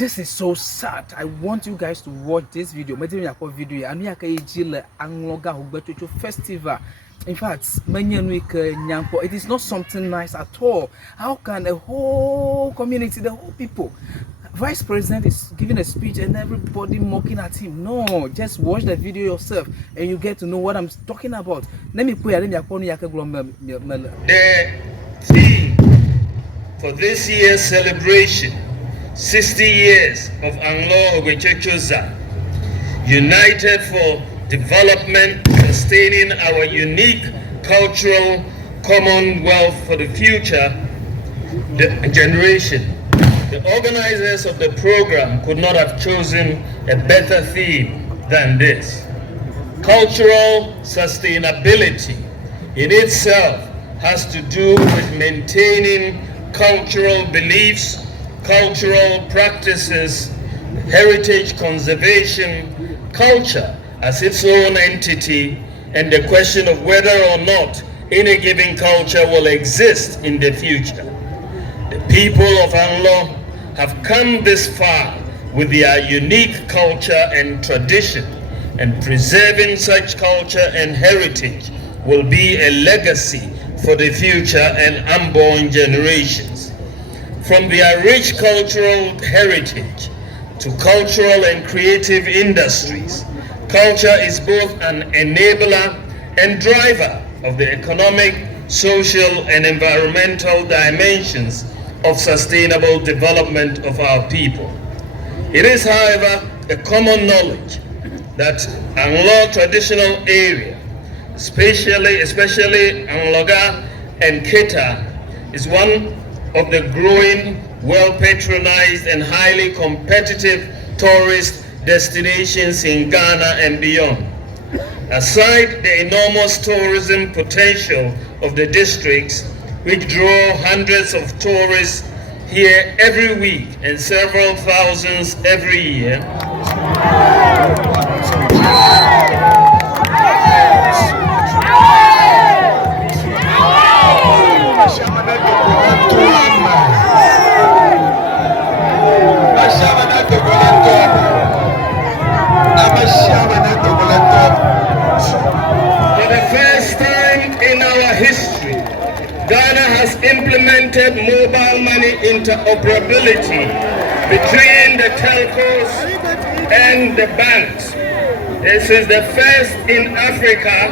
This is so sad. I want you guys to watch this video. Hogbetsotso festival. In fact, it is not something nice at all. How can the whole community, the whole people, Vice President is giving a speech and everybody mocking at him? No, just watch the video yourself and you get to know what I'm talking about. Let me put the theme for this year's celebration, 60 years of Hogbetsotso, united for development, sustaining our unique cultural commonwealth for the future generation. The organizers of the program could not have chosen a better theme than this. Cultural sustainability in itself has to do with maintaining cultural beliefs, cultural practices, heritage conservation, culture as its own entity, and the question of whether or not any given culture will exist in the future. The people of Anlo have come this far with their unique culture and tradition, and preserving such culture and heritage will be a legacy for the future and unborn generations. From their rich cultural heritage to cultural and creative industries, culture is both an enabler and driver of the economic, social, and environmental dimensions of sustainable development of our people. It is, however, a common knowledge that Anlo traditional area, especially Anloga and Keta, is one of the growing, well-patronized, and highly competitive tourist destinations in Ghana and beyond. Aside the enormous tourism potential of the districts, which draw hundreds of tourists here every week and several thousands every year, for the first time in our history, Ghana has implemented mobile money interoperability between the telcos and the banks. This is the first in Africa,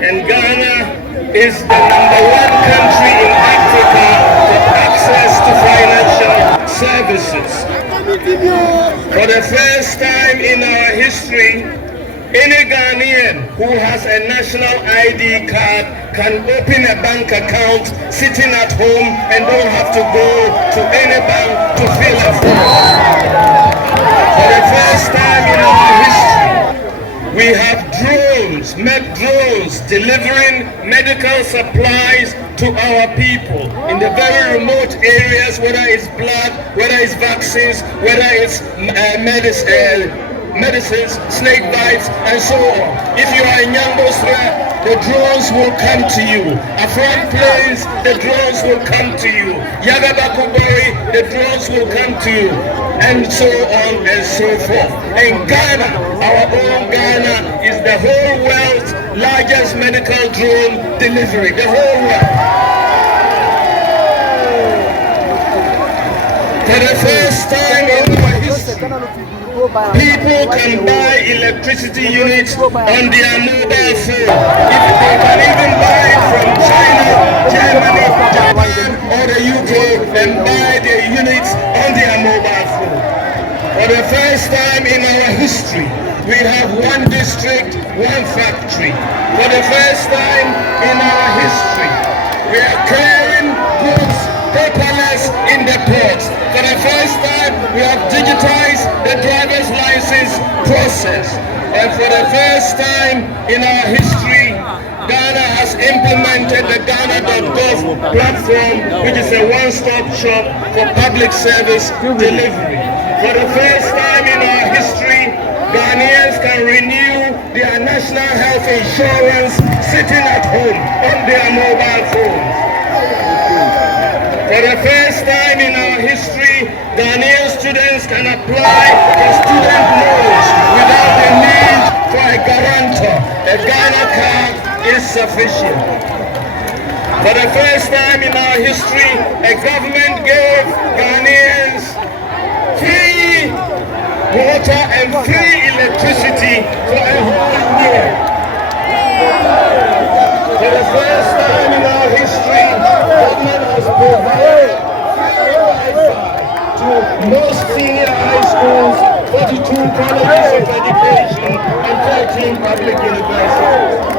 and Ghana is the #1 country in Africa for access to financial services. For the first time in our history, any Ghanaian who has a national ID card can open a bank account sitting at home and don't have to go to any bank to fill a form. For the first time in our history, we have drones delivering medical supplies to our people in the very remote areas, whether it's blood, whether it's vaccines, whether it's medicines, snake bites, and so on. If you are in Nyambosra, the drones will come to you. Afran Plains, the drones will come to you. Yagabakubari, the drones will come to you. And so on and so forth. And Ghana, our own Ghana, is the whole world's largest medical drone delivery. The whole world. For the first time in our history, people can buy electricity units on their mobile phone. If they can even buy it from China, Germany, Japan, or the UK, and buy their units on their mobile phone. For the first time in our history, we have one district, one factory. For the first time in our history, we are clearing goods paperless in the ports. For the first time, we have digitized the driver's license process. And for the first time in our history, Ghana has implemented the Ghana.gov platform, which is a one-stop shop for public service delivery. For the first time in our history, Ghanaians can renew their national health insurance sitting at home on their mobile phones. For the first time in our history, Ghanaian students can apply for student loans without the need for a guarantor. A Ghana card is sufficient. For the first time in our history, a government gave Ghanaians free water and free electricity for a whole year. For the first time in our history, government has provided Wi-Fi to most senior high schools, 42 colleges of education, and 13 public universities.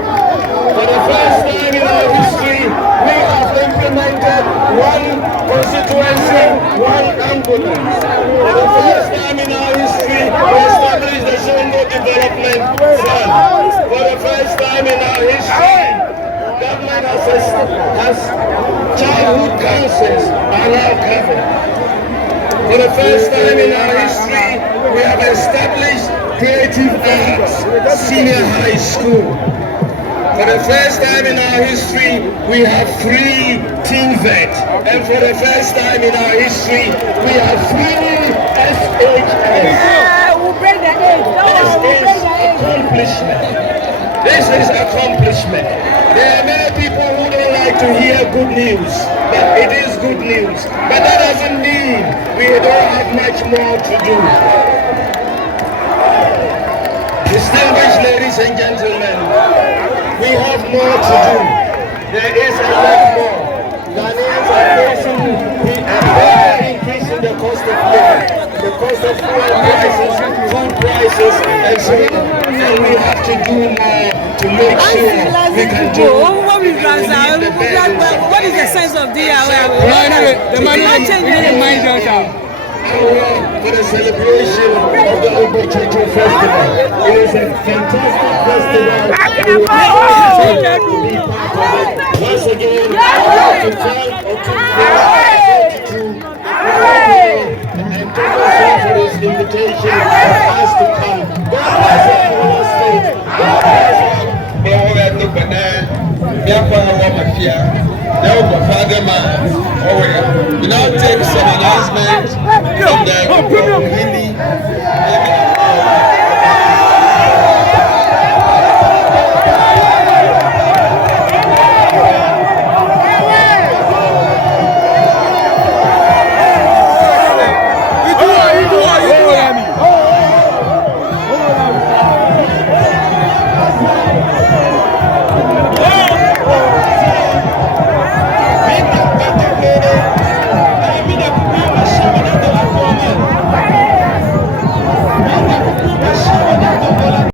For the first time in our history, we have implemented one constituency, one ambulance. For the first time in our history, we established the Zongo Development Fund. For the first time in our history, government has childhood cancers are now covered. For the first time in our history, we have established Creative Arts Senior High School. For the first time in our history, we have free Teen Vet. And for the first time in our history, we have free SHS. We'll break the age. This is accomplishment. There are many people who don't like to hear good news, but it is good news. But that doesn't mean we don't have much more to do. Distinguished ladies and gentlemen, we have more to do. There is a lot more. Ghanaians are facing a increase in the cost of living, the cost of fuel prices, food prices, and so on. And we have to do more to make sure we can do. What is the sense of the The money for the celebration of the Hogbetsotso festival. It is a fantastic festival. Once again, I would like to thank and for this invitation for us to come. God bless our state. God bless our we now take some announcements from the